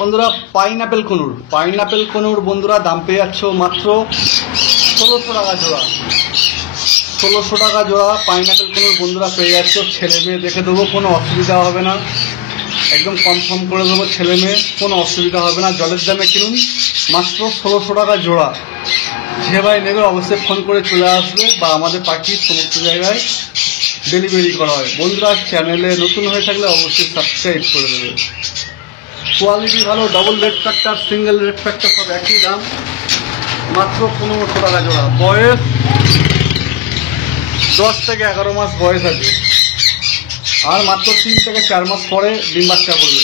বন্ধুরা pineapple conure বন্ধুরা দাম পেয়ে যাচ্ছ মাত্র 1600 টাকা জোড়া। 1600 টাকা জোড়া পাইনাপেল কনুর বন্ধুরা পেয়ে যাচ্ছ। ছেলে মেয়ে দেখে দেবো, কোনো অসুবিধা হবে না, একদম কনফার্ম করে দেবো। ছেলে মেয়ে কোনো অসুবিধা হবে না। জলের দামে কিনুন, মাত্র 1600 টাকা জোড়া। যে ভাই নেবে অবশ্যই ফোন করে চলে আসবে, বা আমাদের পাখি সমস্ত জায়গায় ডেলিভারি করা হয়। বন্ধুরা চ্যানেলে নতুন হয়ে থাকলে অবশ্যই সাবস্ক্রাইব করে দেবে। কোয়ালিটি ভালো, double red factor, single red factor সব একই দাম, মাত্র 1500 টাকা জোড়া। বয়স 10 থেকে 11 মাস বয়স আছে, আর মাত্র 3 থেকে 4 মাস পরে ডিম বাচ্চা করবে।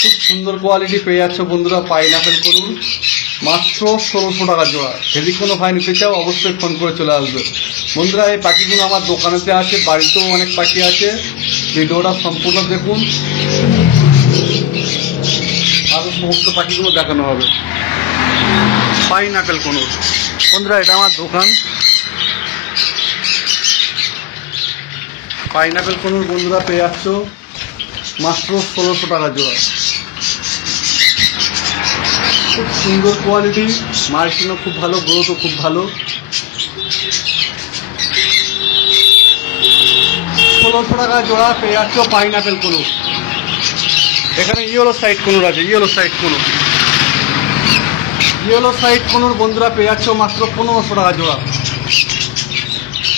খুব সুন্দর কোয়ালিটি পেয়ে যাচ্ছ বন্ধুরা পাইনাপেল করুন, মাত্র 1600 টাকা জোড়া। যদি কোনো ভাই নিতে চাও অবশ্যই ফোন করে চলে আসবে। বন্ধুরা এই পাখিগুলো আমার দোকানেতে আছে, বাড়িতেও অনেক পাখি আছে। ভিডিওটা সম্পূর্ণ দেখুন, আরও সমস্ত পাখিগুলো দেখানো হবে। পাইনাপেল কনুর বন্ধুরা, এটা আমার দোকান। পাইনাপেল কনুর বন্ধুরা পেয়ে যাচ্ছ মাত্র 1600 টাকা জোড়া। খুব সুন্দর কোয়ালিটি, মার্কিনও খুব ভালো, গ্রোথও খুব ভালো। 1600 টাকা জোড়া পেয়ে যাচ্ছ পাইনাপেল কনুর। এখানে ইয়েলো সাইড কনুর আছে, ইয়েলো সাইড কনুর বন্ধুরা পেয়ে যাচ্ছ মাত্র 1500 টাকা জোড়া।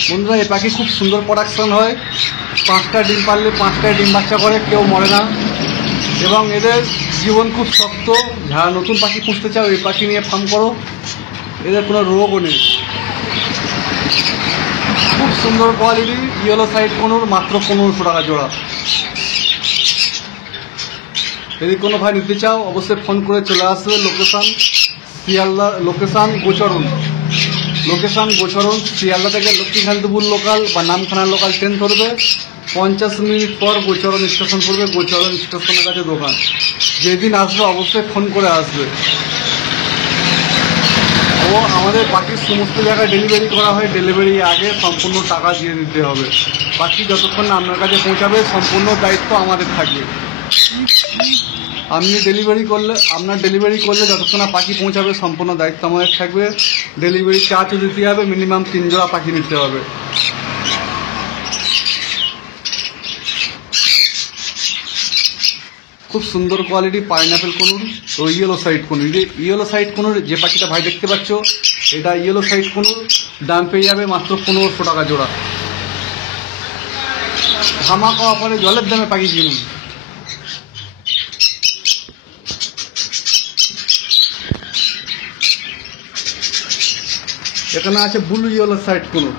বন্ধুরা এই পাখি খুব সুন্দর প্রোডাকশন হয়, 5টা ডিম পারলে 5টায় ডিম বাচ্চা করে, কেউ মরে না, এবং এদের জীবন খুব শক্ত। যারা নতুন পাখি পুষতে চাও এই পাখি নিয়ে ফার্ম করো, এদের কোনো রোগও নেই। খুব সুন্দর কোয়ালিটি ইয়েলো সাইড কনুর, মাত্র 1500 টাকা জোড়া। যদি কোনো ভাই নিতে চাও অবশ্যই ফোন করে চলে আসবে। লোকেশান শিয়ালদা, লোকেশান গোচরণ শিয়ালদা থেকে লক্ষ্মীকান্তপুর লোকাল বা নামখানা লোকাল ট্রেন ধরবে, 50 মিনিট পর গোচরণ স্টেশন পড়বে। গোচরণ স্টেশনের কাছে দোকান। যেদিন আসবে অবশ্যই ফোন করে আসবে। ও আমাদের পাখির সমস্ত জায়গায় ডেলিভারি করা হয়, ডেলিভারি আগে সম্পূর্ণ টাকা দিয়ে দিতে হবে। পাখি যতক্ষণ না আপনার কাছে পৌঁছাবে সম্পূর্ণ দায়িত্ব আমাদের থাকবে। আপনার ডেলিভারি করলে যতক্ষণ না পাখি পৌঁছাবে সম্পূর্ণ দায়িত্ব আমাদের থাকবে। ডেলিভারি চার্জও দিতে হবে, মিনিমাম 3 জোড়া পাখি নিতে হবে। খুব সুন্দর কোয়ালিটি পাইনাপেল কনুর ও yellow side conure. Yellow side conure যে পাখিটা ভাই দেখতে পাচ্ছ, এটা ইয়েলো সাইড কনুর, দাম পেয়ে যাবে মাত্র 1500 টাকা জোড়া। ধামাকা অফারে জলের দামে পাখি কিনুন। এখানে আছে ব্লু ইয়েলো সাইড কনুর।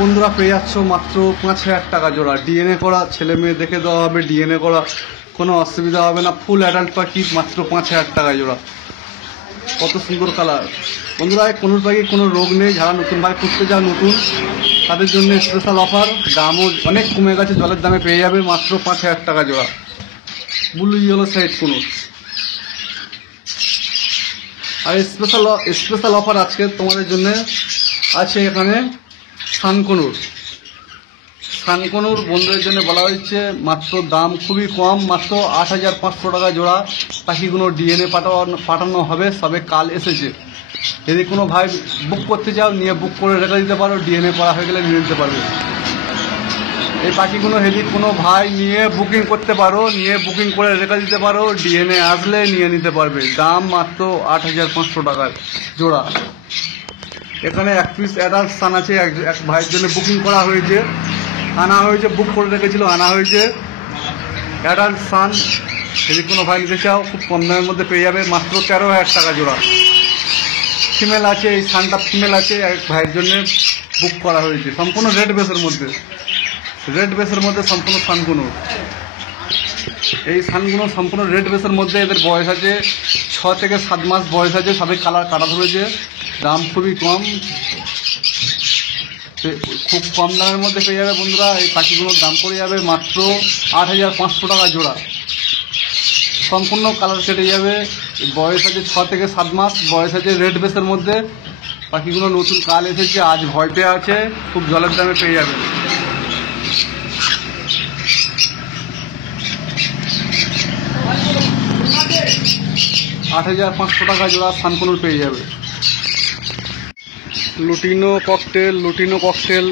বন্ধুরা পেয়ে যাচ্ছ মাত্র 5000 টাকা জোড়া। ডিএনএ করা, ছেলে মেয়ে দেখে দেওয়া হবে, ডিএনএ করা, কোনো অসুবিধা হবে না। ফুল অ্যাডাল্ট পাখি, মাত্র 5000 টাকা জোড়া। কত সুন্দর কালার। বন্ধুরা এই কনুর পাখি কোনো রোগ নেই। যারা নতুন ভাই খুঁজতে চাও নতুন, তাদের জন্য স্পেশাল অফার। দামও অনেক কমে গেছে, জলের দামে পেয়ে যাবে মাত্র 5000 টাকা জোড়া ব্লু ইয়েলো সাইড কনুর। আর স্পেশাল অফার আজকে তোমাদের জন্য আছে। এখানে সানকনুর বন্ধুদের জন্য বলা হয়েছে, মাত্র দাম খুবই কম, মাত্র 8500 টাকা জোড়া। পাখিগুলো ডিএনএ পাঠানো হবে, সবে কাল এসেছে। যদি কোনো ভাই বুক করতে চাও নিয়ে বুক করে রেখে দিতে পারো, ডিএনএ করা হয়ে গেলে নিয়ে নিতে পারবে। এই পাখিগুলো যদি কোনো ভাই নিয়ে বুকিং করতে পারো, নিয়ে বুকিং করে রেখে দিতে পারো, ডিএনএ আসলে নিয়ে নিতে পারবে। দাম মাত্র 8500 টাকার জোড়া। এখানে 1 পিস অ্যাডাল্ট সান আছে, এক ভাইয়ের জন্য বুকিং করা হয়েছে, আনা হয়েছে, বুক করে রেখেছিল, আনা হয়েছে অ্যাডাল্ট সান। যদি কোনো ভাই নিতে চাও খুব কম দামের মধ্যে পেয়ে যাবে, মাত্র 13000 টাকা জোড়া। ফিমেল আছে, এই সানটা ফিমেল আছে, এক ভাইয়ের জন্য বুক করা হয়েছে, সম্পূর্ণ রেড বেসের মধ্যে সম্পূর্ণ সানগুলো। এই সানগুলো সম্পূর্ণ রেড বেসের মধ্যে। এদের বয়স আছে 6 থেকে 7 মাস বয়স আছে, সবাই কালার কাটা ধরেছে। দাম খুবই কম, খুব কম দামের মধ্যে পেয়ে যাবে বন্ধুরা। এই পাখিগুলোর দাম পড়ে যাবে মাত্র 8500 টাকা জোড়া। সম্পূর্ণ কালার কেটে যাবে। বয়স আছে 6 থেকে 7 মাস বয়স আছে, রেড বেসের মধ্যে। পাখিগুলো নতুন কাল এসেছে, আজ ভয় পেয়ে আছে, খুব জলের দামে পেয়ে যাবে। 8,500 টাকা জোড়া সানকুনুর পেয়ে যাবে। লুটিনো ককটেল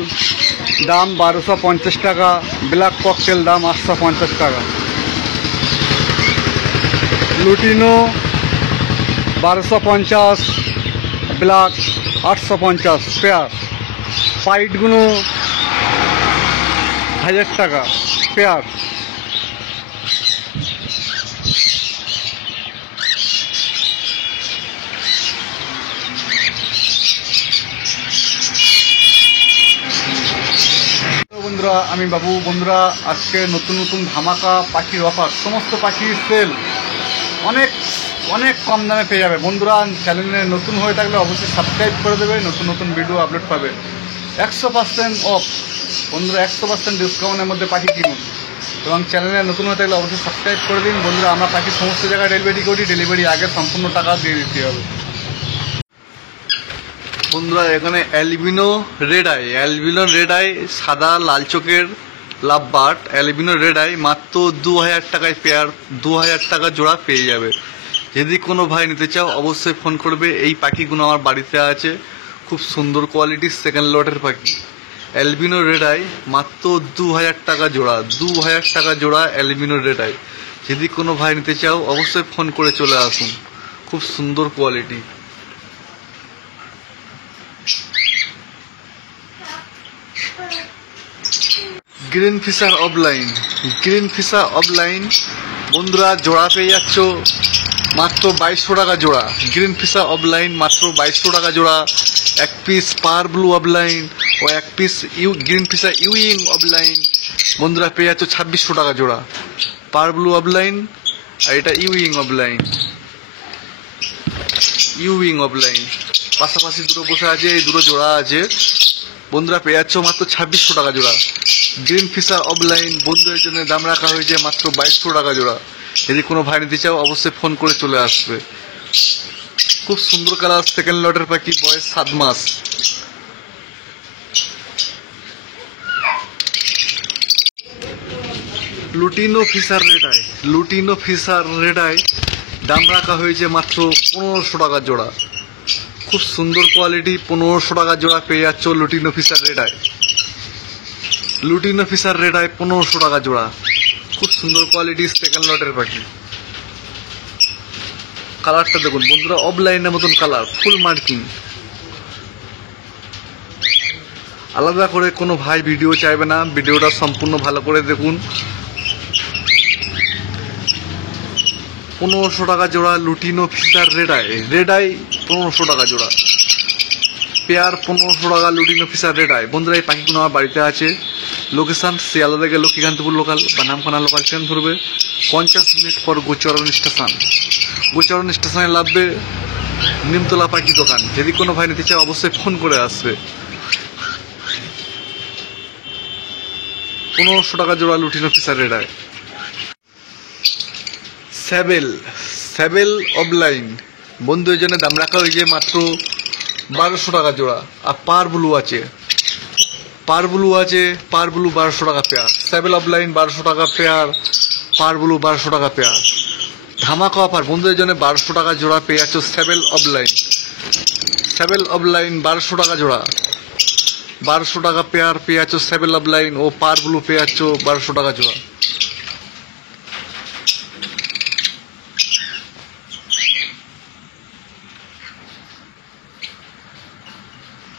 দাম 1250 টাকা, ব্ল্যাক ককটেল দাম 850 টাকা। Lutino 1250, black 850 pair. পাইটগুলো 1000 টাকা পেয়ার। বন্ধুরা আমি বাবু। বন্ধুরা আজকে নতুন নতুন ধামাকা পাখির অফার, সমস্ত পাখির সেল অনেক অনেক কম দামে পেয়ে যাবে। বন্ধুরা চ্যানেলে নতুন হয়ে থাকলে অবশ্যই সাবস্ক্রাইব করে দেবে, নতুন নতুন ভিডিও আপলোড পাবে। 100% অফ বন্ধুরা, 100% ডিসকাউন্টের মধ্যে পাখি কিনুন। এবং চ্যানেলে নতুন হয়ে থাকলে অবশ্যই সাবস্ক্রাইব করে দিন। বন্ধুরা আমরা পাখি সমস্ত জায়গায় ডেলিভারি করি, ডেলিভারি আগে সম্পূর্ণ টাকা দিয়ে দিতে হবে। বন্ধুরা এখানে অ্যালবিনো রেড আই সাদা লাল চোখের লাভবার্ড, অ্যালবিনো রেড আই মাত্র 2000 টাকায় পেয়ার, 2000 টাকা জোড়া পেয়ে যাবে। যদি কোনো ভাই নিতে চাও অবশ্যই ফোন করবে। এই পাখিগুলো আমার বাড়িতে আছে, খুব সুন্দর কোয়ালিটির সেকেন্ড লটের পাখি। অ্যালবিনো রেড আই মাত্র 2000 টাকা জোড়া, 2000 টাকা জোড়া অ্যালবিনো রেড আই। যদি কোনো ভাই নিতে চাও অবশ্যই ফোন করে চলে আসুন, খুব সুন্দর কোয়ালিটি। গ্রিন ফিশার অফলাইন বন্ধুরা জোড়া পেয়ে যাচ্ছ মাত্র 2200 টাকা জোড়া। গ্রিন ফিশার অফলাইন মাত্র 2200 টাকা জোড়া। এক পিস পার ব্লু অফলাইন ও এক পিস গ্রিন ফিশার ইউইং অফলাইন বন্ধুরা পেয়ে যাচ্ছ 2600 টাকা জোড়া। পার ব্লু অফলাইন আর এটা ইউইং অফলাইন পাশাপাশি দুটো বসে আছে, এই দুটো জোড়া আছে বন্ধুরা পেয়ে যাচ্ছ মাত্র 2600 টাকা জোড়া। গ্রিন ফিশার অফলাইন বন্ধুদের জন্য দাম রাখা হয়েছে মাত্র 2200 টাকা জোড়া। যদি কোনো ভাই নিতে চাও অবশ্যই ফোন করে চলে আসবে। খুব সুন্দর কালার, সেকেন্ড লটের পাখি, বয়স 7 মাস। লুটিনো ফিশার রেড আই দাম রাখা হয়েছে মাত্র 1500 টাকা জোড়া। খুব সুন্দর কোয়ালিটি, 1500 টাকা জোড়া পেয়ে যাচ্ছ লুটিনো ফিশার রেড আই। 1500 টাকা জোড়া, খুব সুন্দর কোয়ালিটি সেকেন্ড লটের পাখি। কালারটা দেখুন বন্ধুরা, অফলাইনের মতন কালার, ফুল মার্কিং। আলাদা করে কোনো ভাই ভিডিও চাইবে না, ভিডিওটা সম্পূর্ণ ভালো করে দেখুন। 1500 টাকা জোড়া লুটিনো ফিশার রেড আই 1500 টাকা জোড়া পেয়ার। 1500 টাকা লুটিনো ফিশার রেড আই। বন্ধুরা এই পাখিগুলো আমার বাড়িতে আছে। লোকেশন শিয়ালদা থেকে লক্ষ্মীকান্তপুর লোকাল বা নামখানা লোকাল ট্রেন ধরবে, 50 মিনিট পর গোচরণ স্টেশনে নামবে নিমতলা পাখি দোকান। যদি কোনো ভাই নিতে চায় অবশ্যই ফোন করে আসবে। 1500 টাকা জোড়া লুটিনো ফিশার রেড আই। স্যাবেল অফলাইন বন্ধুদের জন্য দাম রাখা হয়েছে মাত্র 1200 টাকা জোড়া। আর পার ব্লু আছে, পার ব্লু 1200 টাকা পেয়ার। স্যাবেল অফলাইন 1200 টাকা পেয়ার, পার ব্লু 1200 টাকা পেয়ার। ধামাকা অফার বন্ধুদের জন্য 1200 টাকা জোড়া পেয়ে যাচ্ছ স্যাবেল অফলাইন 1200 টাকা জোড়া, 1200 টাকা পেয়ার পেয়ে যাচ্ছ স্যাবেল অফলাইন ও পার ব্লু পেয়ে যাচ্ছ 1200 টাকা জোড়া।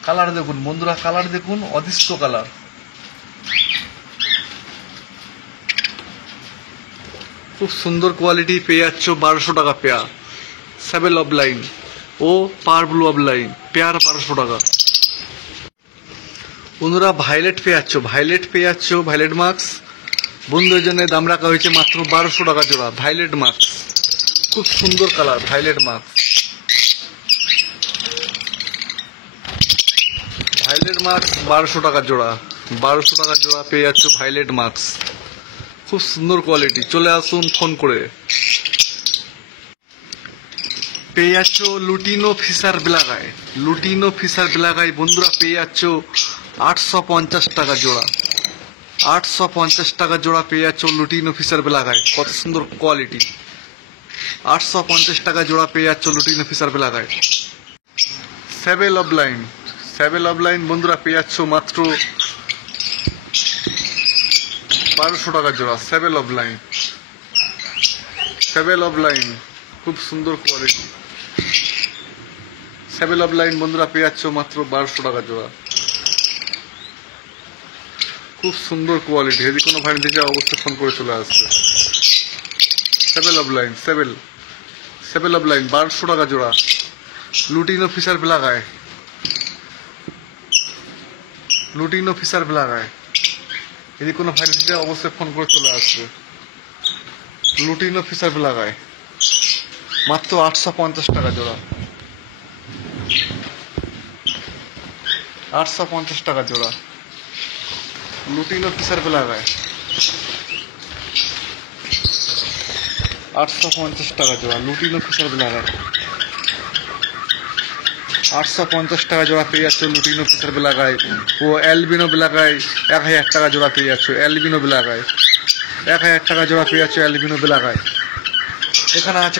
কালার দেখুন বন্ধুরা, কালার দেখুন, অদৃশ্য কালার। খুব সুন্দর কোয়ালিটি পেয়ে যাচ্ছ 1200 টাকা পেয়ার। স্যাবেল অফলাইন ও পার ব্লু অফলাইন পেয়ার 1200 টাকা। বন্ধুরা ভাইলেট পেয়ে যাচ্ছ, ভাইলেট মাস্ক বন্ধুদের জন্য দাম রাখা হয়েছে মাত্র 1200 টাকা জোড়া। ভাইলেট মাস্ক খুব সুন্দর কালার, ভাইলেট মাস্ক 1200 টাকা জোড়া, 1200 টাকা জোড়া পেয়ে যাচ্ছ ভাইলেট মাস্ক, খুব সুন্দর কোয়ালিটি। চলে আসুন ফোন করে। পেয়ে যাচ্ছ লুটিনো ফিশার ব্ল্যাক আই বন্ধুরা পেয়ে যাচ্ছ 850 টাকা জোড়া, 850 টাকা জোড়া পেয়ে যাচ্ছ লুটিনো ফিশার ব্ল্যাক আই। কত সুন্দর কোয়ালিটি, 850 টাকা জোড়া পেয়ে যাচ্ছ লুটিনো ফিশার বেলাগায়। সেভেল অফ লাইন বন্ধুরা পেয়ে যাচ্ছ মাত্র 1200 টাকা জোড়া। সেভেল অফ লাইন খুব সুন্দর কোয়ালিটি। সেভেল অফ লাইন বন্ধুরা পেয়ে যাচ্ছ মাত্র 1200 টাকা জোড়া। খুব সুন্দর কোয়ালিটি। যদি কোনো ভাই নিতে চাও অবশ্যই ফোন করে চলে আসবে। সেভেল অফ লাইন 1200 টাকা জোড়া। লুটিনো ফিশার বেলাগায় যদি কোনো ভাই নিতে চাও অবশ্যই ফোন করে চলে আসবে। লুটিনো ফিশার বেলাগায় মাত্র 850 টাকা জোড়া। 850 টাকা জোড়া লুটিনো ফিশার বেলাগায়। 850 টাকা জোড়া লুটিনো ফিশার বেলাগায়। 850 টাকা জোড়া পেয়ে যাচ্ছ লুটিনো ফিশার বেলাগায়। ও অ্যালবিনো বেলাগায় 1000 টাকা জোড়া পেয়ে যাচ্ছ। অ্যালবিনো বেলাগায় 1000 টাকা জোড়া পেয়ে যাচ্ছ অ্যালবিনো বেলাগায়। এখানে আছে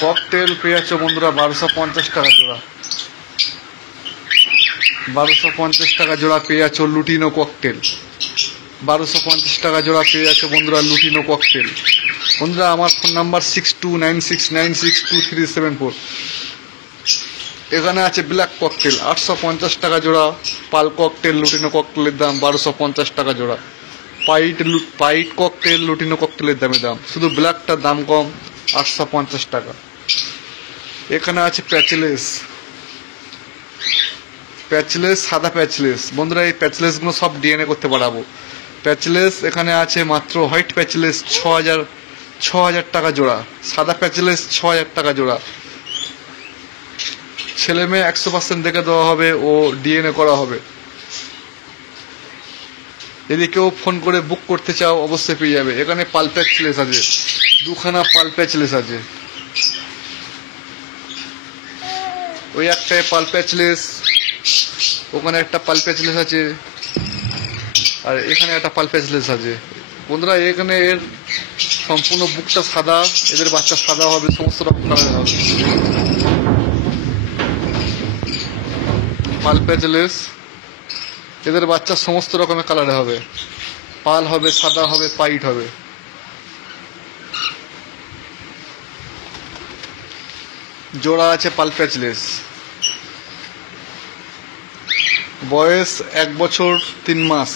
ককটেল পেয়ে যাচ্ছ বন্ধুরা 1250 টাকা জোড়া। 1250 টাকা জোড়া পেয়ে যাচ্ছ লুটিনো ককটেল। 1250 টাকা জোড়া পেয়ে যাচ্ছ বন্ধুরা লুটিনো ককটেল। বন্ধুরা আমার ফোন নাম্বার 6296962374। এখানে আছে ব্ল্যাক ককটেল 850 টাকা জোড়া। পাল ককটেল লুটিনো ককটেলের দাম 1250 টাকা জোড়া। পাইট ককটেল লুটিনো ককটেলের দাম, শুধু ব্ল্যাকটার দাম কম 850 টাকা। এখানে আছে প্যাচলেস সাদা প্যাচলেস। বন্ধুরা এই প্যাচলেসগুলো সব ডিএনএ করতে পারাবো। প্যাচলেস এখানে আছে মাত্র হোয়াইট প্যাচলেস 6000 টাকা জোড়া। সাদা প্যাচলেস 6000 টাকা জোড়া। ছেলে মেয়ে 100% দেখে দেওয়া হবে ও ডিএনএ করা হবে। যদি কেউ ফোন করে বুক করতে চাও অবশ্যই পেয়ে যাবে। এখানে পাল প্যাচলেস আছে, দুখানা পাল প্যাচলেস আছে। ওই একটাই পাল প্যাচলেস, ওখানে একটা পাল প্যাচলেস আছে, আর এখানে একটা পাল প্যাচলেস আছে। বন্ধুরা এখানে এর সম্পূর্ণ বুকটা সাদা, এদের বাচ্চা সাদা হবে, সমস্ত রকম কালার হবে। পাল প্যাচলেস এদের বাচ্চা সমস্ত রকমের কালারে হবে। পাল হবে, সাদা হবে, পাইট হবে। জোড়া আছে পাল প্যাচলেস। বয়স 1 বছর 3 মাস।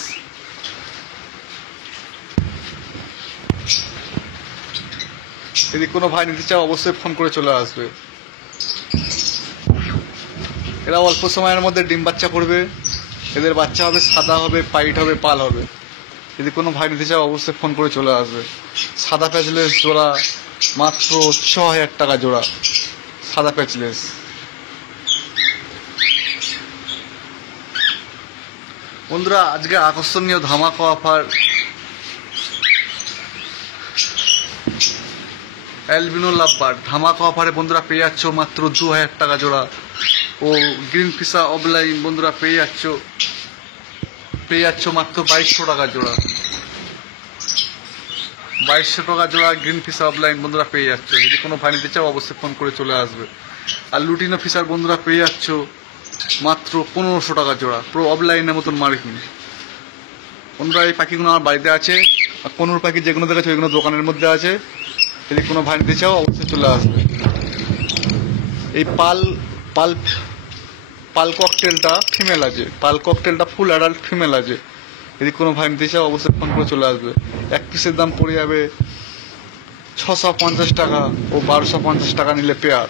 যদি কোনো ভাই নিতে চাও অবশ্যই ফোন করে চলে আসবে। এরা অল্প সময়ের মধ্যে ডিম বাচ্চা করবে। এদের বাচ্চা হবে, সাদা হবে, পাইট হবে, পাল হবে। যদি কোনো ভাই নিতে চাও অবশ্যই ফোন করে চলে আসবে। সাদা প্যাচলেস জোড়া মাত্র 6000 টাকা জোড়া। সাদা প্যাচলেস। বন্ধুরা আজকে আকর্ষণীয় ধামাকা অফার। অ্যালবিনো লাভবার্ড ধামাকা অফারে বন্ধুরা পেয়ে যাচ্ছ মাত্র 2000 টাকা জোড়া। ও গ্রিন ফিশার অফলাইন বন্ধুরা পেয়ে যাচ্ছ মাত্র 2200 টাকা জোড়া। 2200 টাকা জোড়া গ্রিন ফিশার অফলাইন বন্ধুরা পেয়ে যাচ্ছ। যদি কোনো ভাই নিতে চাও অবশ্যই ফোন করে চলে আসবে। আর লুটিনো ফিশার বন্ধুরা পেয়ে যাচ্ছ মাত্র 1500 টাকা জোড়া। পুরো অফলাইনের মতন মার্কিং। বন্ধুরা এই পাখিগুলো আমার বাড়িতে আছে। আর কোনোর পাখি যেগুলো দেখেছো ওইগুলো দোকানের মধ্যে আছে। যদি কোনো ভাই নিতে চাও অবশ্যই চলে আসবে। এই পাল ককটেলটা ফিমেল আছে। পাল ককটেলটা ফুল অ্যাডাল্ট ফিমেল আছে। যদি কোনো ভাই নিতে চাও অবশ্যই ফোন করে চলে আসবে। এক পিসের দাম পড়ে যাবে 650 টাকা ও 1250 টাকা নিলে পেয়ার।